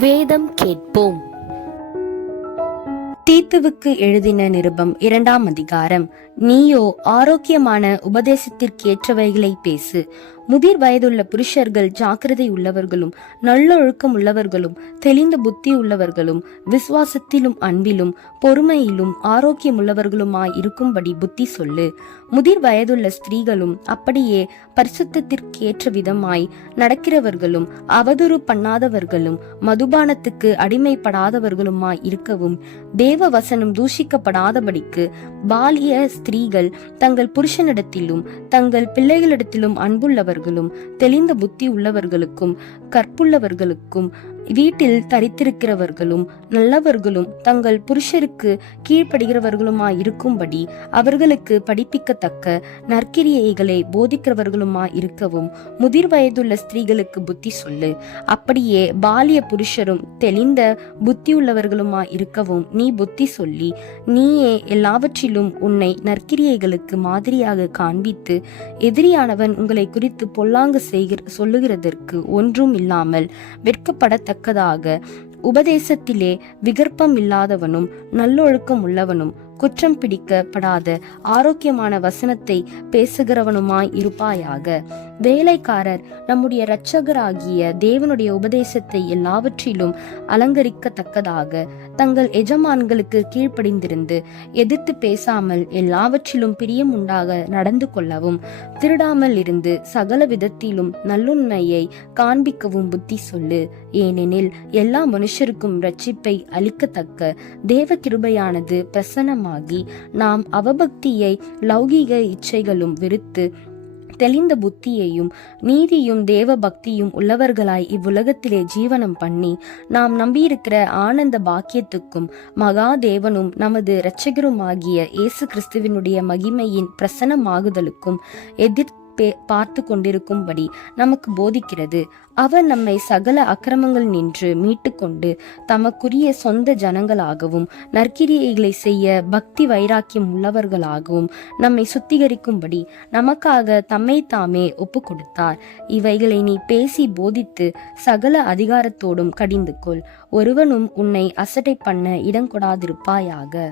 வேதம் கேட்போம். தீத்துவுக்கு எழுதின நிருபம் இரண்டாம் அதிகாரம். நீயோ ஆரோக்கியமான உபதேசத்திற்கேற்றவைகளை பேசு. முதிர் வயதுள்ள புருஷர்கள் ஜாக்கிரதை உள்ளவர்களும் நல்லொழுக்கம் உள்ளவர்களும் தெளிந்த புத்தி உள்ளவர்களும் விசுவாசத்திலும் அன்பிலும் பொறுமையிலும் ஆரோக்கியமுள்ளவர்களுமாய் இருக்கும்படி புத்தி சொல்லு. முதிர் வயதுள்ள ஸ்திரீகளும் அப்படியே பரிசுத்திற்கேற்ற விதமாய் நடக்கிறவர்களும் அவதூறு பண்ணாதவர்களும் மதுபானத்துக்கு அடிமைப்படாதவர்களுமாய் இருக்கவும் தேவ வசனம் தூஷிக்கப்படாதபடிக்கு பாலிய ஸ்திரீகள் தங்கள் புருஷனிடத்திலும் தங்கள் பிள்ளைகளிடத்திலும் உள்ளவர்களும் தெளிந்த புத்தி உள்ளவர்களுக்கும் கற்புள்ளவர்களுக்கும் வீட்டில் தரித்திருக்கிறவர்களும் நல்லவர்களும் தங்கள் புருஷருக்கு கீழ்ப்படுகிறவர்களுமாய் இருக்கும்படி அவர்களுக்கு படிப்பிக்கத்தக்க நற்கிரியைகளை போதிக்கிறவர்களுமாய் இருக்கவும் முதிர் வயதுள்ள ஸ்திரீகளுக்கு புத்தி சொல்லு. அப்படியே பாலிய புருஷரும் தெளிந்த புத்தியுள்ளவர்களுமா இருக்கவும் நீ புத்தி சொல்லி நீயே எல்லாவற்றிலும் உன்னை நற்கிரியைகளுக்கு மாதிரியாக காண்பித்து எதிரியானவன் உங்களை குறித்து பொல்லாங்கு செய்கிற சொல்லுகிறதற்கு ஒன்றும் இல்லாமல் வெட்கப்படத்தக்க தக்கதாக. உபதேசத்திலே விகற்பம் இல்லாதவனும் நல்லொழுக்கம் உள்ளவனும் குற்றம் பிடிக்கப்படாத ஆரோக்கியமான வசனத்தை பேசுகிறவனுமாய் இருப்பாயாக. வேலைக்காரர் நம்முடைய இரட்சகராகிய தேவனுடைய உபதேசத்தை எல்லாவற்றிலும் அலங்கரிக்கத்தக்கதாக தங்கள் எஜமான்களுக்கு கீழ்ப்படிந்திருந்து எதிர்த்து பேசாமல் எல்லாவற்றிலும் பிரியம் உண்டாக நடந்து கொள்ளவும் திருடாமல் இருந்து சகல விதத்திலும் நல்லுண்மையை காண்பிக்கவும் புத்தி சொல்லு. ஏனெனில் எல்லா மனுஷருக்கும் ரட்சிப்பை அளிக்கத்தக்க தேவ கிருபையானது பிரசன்னமாகி நாம் அவபக்தியை லௌகீக இச்சைகளும் வெறுத்து தெளிந்த புத்தியையும் நீதியும் தேவ பக்தியும் உள்ளவர்களாய் இவ்வுலகத்திலே ஜீவனம் பண்ணி நாம் நம்பியிருக்கிற ஆனந்த பாக்கியத்துக்கும் மகாதேவனும் நமது இரட்சகருமாகிய இயேசு கிறிஸ்துவினுடைய மகிமையின் பிரசனமாகுதலுக்கும் எதிர் பே பார்த்து கொண்டிருக்கும்படி நமக்கு போதிக்கிறது. அவர் நம்மை சகல அக்கிரமங்கள் நின்று மீட்டுக்கொண்டு தமக்குரிய சொந்த ஜனங்களாகவும் நற்கிரியைகளை செய்ய பக்தி வைராக்கியம் உள்ளவர்களாகவும் நம்மை சுத்திகரிக்கும்படி நமக்காக தம்மை தாமே ஒப்பு கொடுத்தார் இவைகளை நீ பேசி போதித்து சகல அதிகாரத்தோடும் கடிந்து கொள் ஒருவனும் உன்னை அசட்டை பண்ண இடங்கொடாதிருப்பாயாக